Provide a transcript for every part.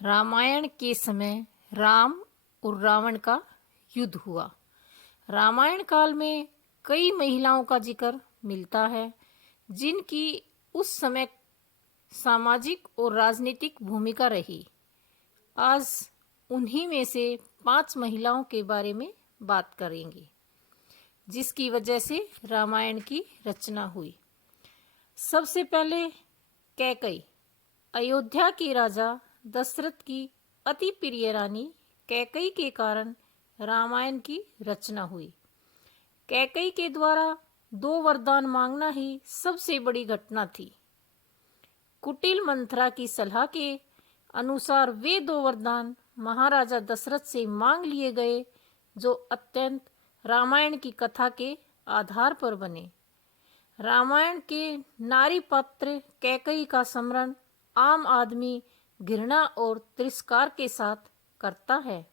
रामायण के समय राम और रावण का युद्ध हुआ। रामायण काल में कई महिलाओं का जिक्र मिलता है जिनकी उस समय सामाजिक और राजनीतिक भूमिका रही। आज उन्हीं में से 5 महिलाओं के बारे में बात करेंगे जिसकी वजह से रामायण की रचना हुई। सबसे पहले कैकई, अयोध्या के राजा दशरथ की अति प्रिय रानी कैकई के कारण रामायण की रचना हुई। कैकई के द्वारा 2 वरदान मांगना ही सबसे बड़ी घटना थी। कुटिल मंथरा की सलाह के अनुसार वे 2 वरदान महाराजा दशरथ से मांग लिए गए जो अत्यंत रामायण की कथा के आधार पर बने। रामायण के नारी पात्र कैकई का स्मरण आम आदमी घृणा और तिरस्कार के साथ करता है।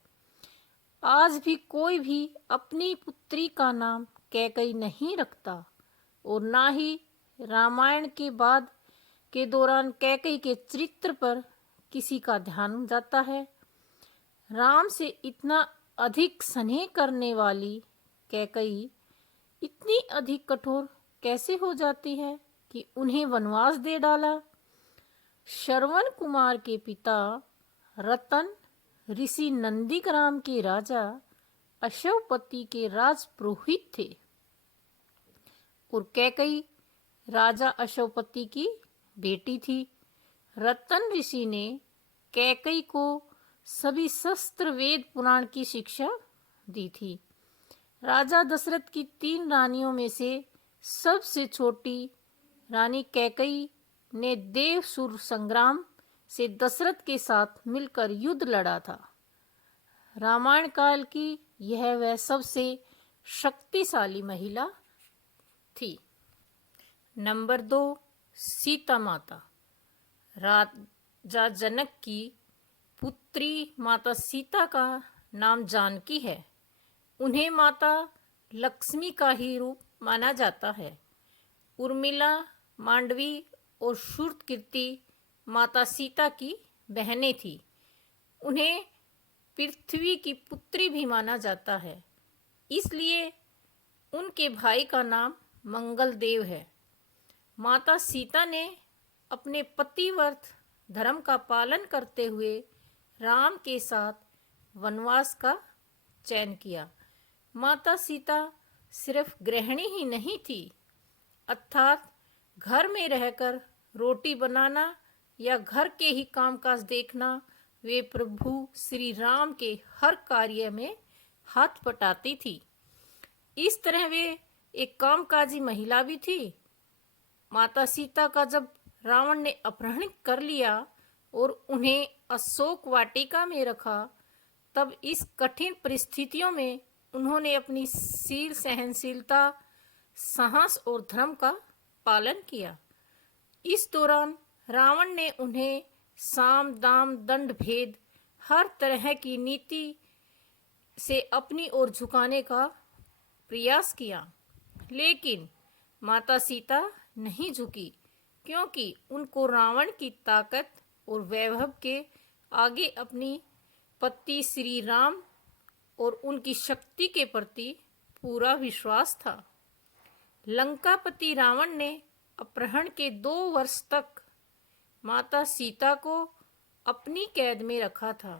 आज भी कोई भी अपनी पुत्री का नाम कैकई नहीं रखता और ना ही रामायण के बाद के दौरान कैकई के चरित्र पर किसी का ध्यान जाता है। राम से इतना अधिक स्नेह करने वाली कैकई इतनी अधिक कठोर कैसे हो जाती है कि उन्हें वनवास दे डाला। श्रवण कुमार के पिता रतन ऋषि नंदीग्राम के राजा अशोकपति के राजपुरोहित थे और कैकई राजा अशोकपति की बेटी थी। रतन ऋषि ने कैकई को सभी शस्त्र वेद पुराण की शिक्षा दी थी। राजा दशरथ की 3 रानियों में से सबसे छोटी रानी कैकई ने देवसुर संग्राम से दशरथ के साथ मिलकर युद्ध लड़ा था। रामायण काल की यह वह सबसे शक्तिशाली महिला थी। नंबर 2, सीता माता। राजा जनक की पुत्री माता सीता का नाम जानकी है। उन्हें माता लक्ष्मी का ही रूप माना जाता है। उर्मिला, मांडवी और श्रुतकीर्ति माता सीता की बहनें थीं। उन्हें पृथ्वी की पुत्री भी माना जाता है, इसलिए उनके भाई का नाम मंगलदेव है। माता सीता ने अपने पतिव्रत धर्म का पालन करते हुए राम के साथ वनवास का चयन किया। माता सीता सिर्फ गृहिणी ही नहीं थी, अर्थात घर में रहकर रोटी बनाना या घर के ही कामकाज देखना वे प्रभु श्री राम के हर कार्य में हाथ बटाती थी। इस तरह वे एक कामकाजी महिला भी थी। माता सीता का जब रावण ने अपहरण कर लिया और उन्हें अशोक वाटिका में रखा, तब इस कठिन परिस्थितियों में उन्होंने अपनी शील, सहनशीलता, साहस और धर्म का पालन किया। इस दौरान रावण ने उन्हें साम, दाम, दंड, भेद हर तरह की नीति से अपनी ओर झुकाने का प्रयास किया, लेकिन माता सीता नहीं झुकी क्योंकि उनको रावण की ताकत और वैभव के आगे अपनी पति श्री राम और उनकी शक्ति के प्रति पूरा विश्वास था। लंकापति रावण ने अपहरण के 2 वर्ष तक माता सीता को अपनी कैद में रखा था।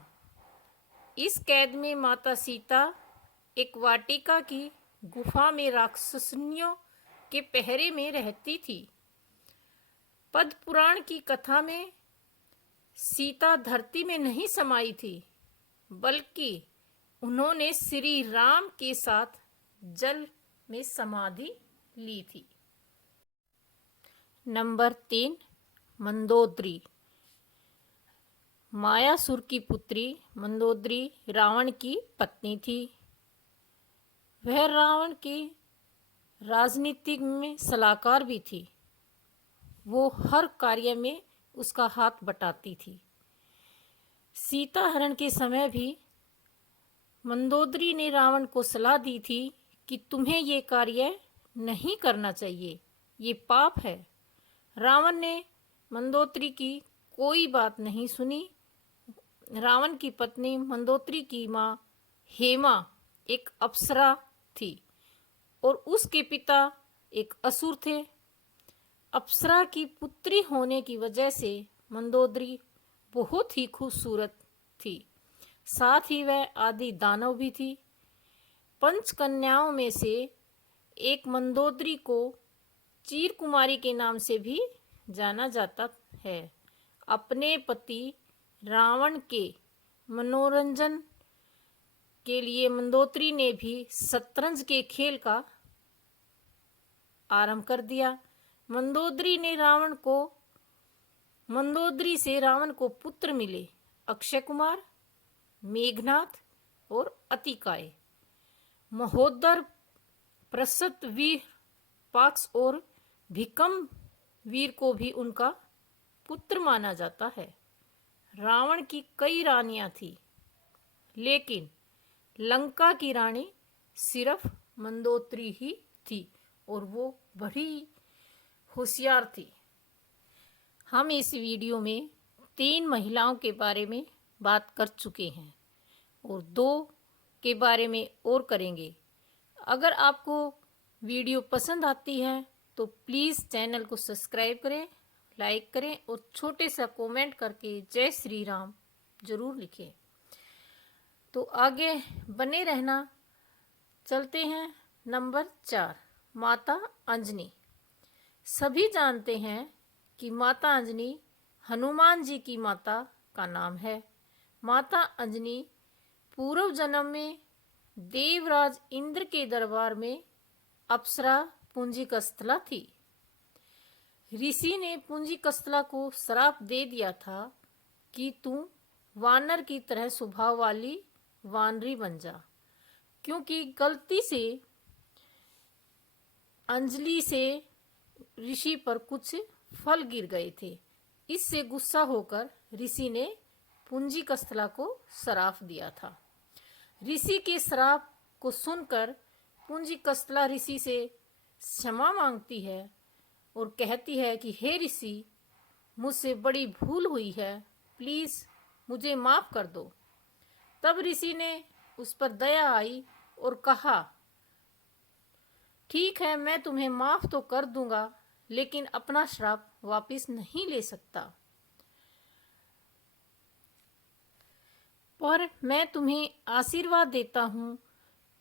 इस कैद में माता सीता एक वाटिका की गुफा में राक्षसनियों के पहरे में रहती थी। पद्म पुराण की कथा में सीता धरती में नहीं समाई थी, बल्कि उन्होंने श्री राम के साथ जल में समाधि ली थी। नंबर 3, मंदोदरी। मायासुर की पुत्री मंदोदरी रावण की पत्नी थी। वह रावण के राजनीति में सलाहकार भी थी। वो हर कार्य में उसका हाथ बटाती थी। सीता हरण के समय भी मंदोदरी ने रावण को सलाह दी थी कि तुम्हें ये कार्य नहीं करना चाहिए, ये पाप है। रावण ने मंदोदरी की कोई बात नहीं सुनी रावण की पत्नी मंदोदरी की माँ हेमा एक अप्सरा थी और उसके पिता एक असुर थे। अप्सरा की पुत्री होने की वजह से मंदोदरी बहुत ही खूबसूरत थी, साथ ही वह आदि दानव भी थी। पंच कन्याओं में से एक मंदोदरी को चीर कुमारी के नाम से भी जाना जाता है। अपने पति रावण के मनोरंजन के लिए मंदोदरी ने भी शतरंज के खेल का आरंभ कर दिया। मंदोदरी से रावण को पुत्र मिले, अक्षय कुमार, मेघनाथ और अतिकाय। महोदर, प्रसत वीर, पाक्स और भिकम वीर को भी उनका पुत्र माना जाता है। रावण की कई रानियां थी, लेकिन लंका की रानी सिर्फ मंदोदरी ही थी और वो बड़ी होशियार थी। हम इस वीडियो में 3 महिलाओं के बारे में बात कर चुके हैं और 2 के बारे में और करेंगे। अगर आपको वीडियो पसंद आती है तो प्लीज़ चैनल को सब्सक्राइब करें, लाइक करें और छोटे सा कमेंट करके जय श्री राम जरूर लिखें। तो आगे बने रहना। चलते हैं नंबर 4, माता अंजनी। सभी जानते हैं कि माता अंजनी हनुमान जी की माता का नाम है। माता अंजनी पूर्व जन्म में देवराज इंद्र के दरबार में अप्सरा पुंजिकस्थला थी। ऋषि ने पुंजिकस्थला को श्राप दे दिया था कि तू वानर की तरह स्वभाव वाली वानरी बन जा, क्योंकि गलती से अंजलि से ऋषि पर कुछ फल गिर गए थे। इससे गुस्सा होकर ऋषि ने पुंजिकस्थला को श्राप दिया था। ऋषि के श्राप को सुनकर पुंजिकस्थला ऋषि से क्षमा मांगती है और कहती है कि हे ऋषि, मुझसे बड़ी भूल हुई है, प्लीज मुझे माफ कर दो। तब ऋषि ने उस पर दया आई और कहा, ठीक है, मैं तुम्हें माफ तो कर दूंगा, लेकिन अपना श्राप वापस नहीं ले सकता, पर मैं तुम्हें आशीर्वाद देता हूँ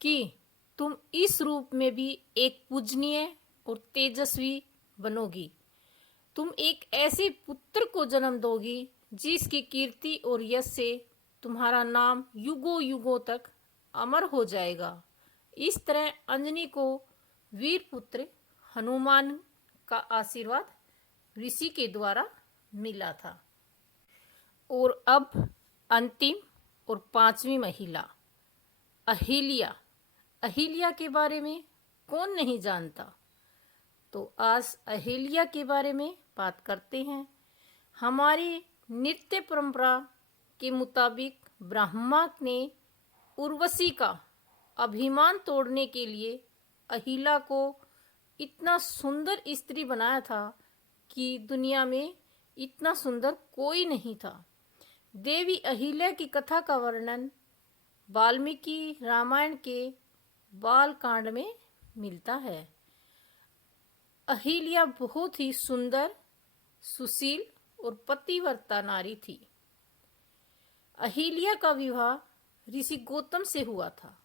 कि तुम इस रूप में भी एक पूजनीय और तेजस्वी बनोगी। तुम एक ऐसे पुत्र को जन्म दोगी जिसकी कीर्ति और यश से तुम्हारा नाम युगों युगों तक अमर हो जाएगा। इस तरह अंजनी को वीर पुत्र हनुमान का आशीर्वाद ऋषि के द्वारा मिला था। और अब अंतिम और 5वीं महिला, अहिल्या। अहिल्या के बारे में कौन नहीं जानता। तो आज अहिल्या के बारे में बात करते हैं। हमारी नृत्य परंपरा के मुताबिक ब्रह्मा ने उर्वशी का अभिमान तोड़ने के लिए अहिल्या को इतना सुंदर स्त्री बनाया था कि दुनिया में इतना सुंदर कोई नहीं था। देवी अहिल्या की कथा का वर्णन वाल्मीकि रामायण के बाल कांड में मिलता है। अहिल्या बहुत ही सुंदर, सुशील और पतिव्रता नारी थी। अहिल्या का विवाह ऋषि गौतम से हुआ था।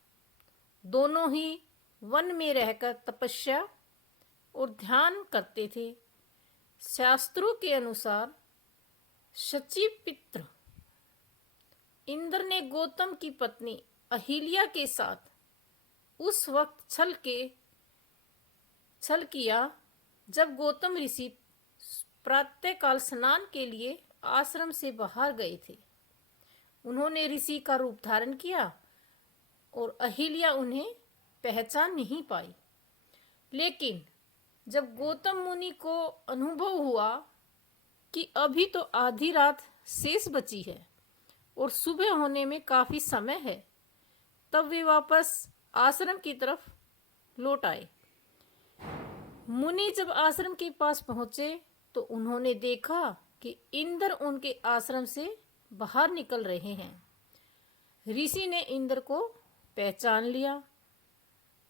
दोनों ही वन में रहकर तपस्या और ध्यान करते थे। शास्त्रों के अनुसार शचीपुत्र इंद्र ने गौतम की पत्नी अहिल्या के साथ उस वक्त छल किया जब गौतम ऋषि प्रातःकाल स्नान के लिए आश्रम से बाहर गए थे। उन्होंने ऋषि का रूप धारण किया और अहिल्या उन्हें पहचान नहीं पाई। लेकिन जब गौतम मुनि को अनुभव हुआ कि अभी तो आधी रात शेष बची है और सुबह होने में काफी समय है, तब वे वापस आश्रम की तरफ लौट आए। मुनि जब आश्रम के पास पहुंचे तो उन्होंने देखा कि इंद्र उनके आश्रम से बाहर निकल रहे हैं। ऋषि ने इंद्र को पहचान लिया।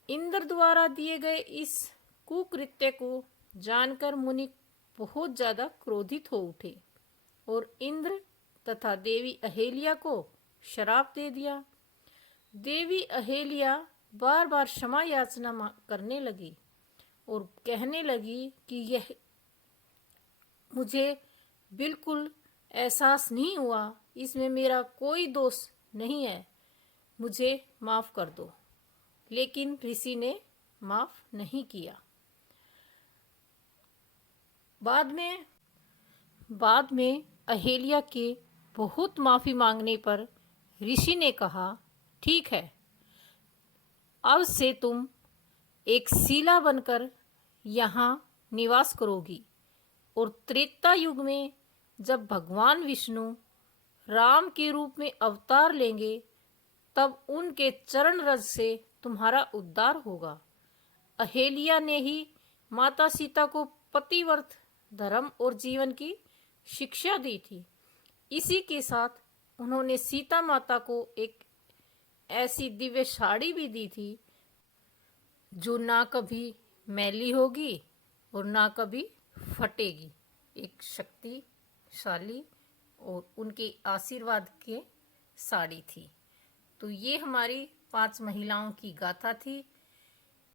इंद्र द्वारा दिए गए इस कुकृत्य को जानकर मुनि बहुत ज्यादा क्रोधित हो उठे और इंद्र तथा देवी अहेलिया को श्राप दे दिया। देवी अहेलिया बार बार क्षमा याचना करने लगी और कहने लगी कि यह मुझे बिल्कुल एहसास नहीं हुआ, इसमें मेरा कोई दोष नहीं है, मुझे माफ कर दो। लेकिन ऋषि ने माफ नहीं किया। बाद में अहेलिया के बहुत माफी मांगने पर ऋषि ने कहा, ठीक है, अब से तुम एक शिला बनकर यहाँ निवास करोगी और त्रेता युग में जब भगवान विष्णु राम के रूप में अवतार लेंगे तब उनके चरण रज से तुम्हारा उद्धार होगा। अहेलिया ने ही माता सीता को पतिव्रत धर्म और जीवन की शिक्षा दी थी। इसी के साथ उन्होंने सीता माता को एक ऐसी दिव्य साड़ी भी दी थी जो ना कभी मैली होगी और ना कभी फटेगी। एक शक्तिशाली और उनके आशीर्वाद के साड़ी थी। तो ये हमारी 5 महिलाओं की गाथा थी।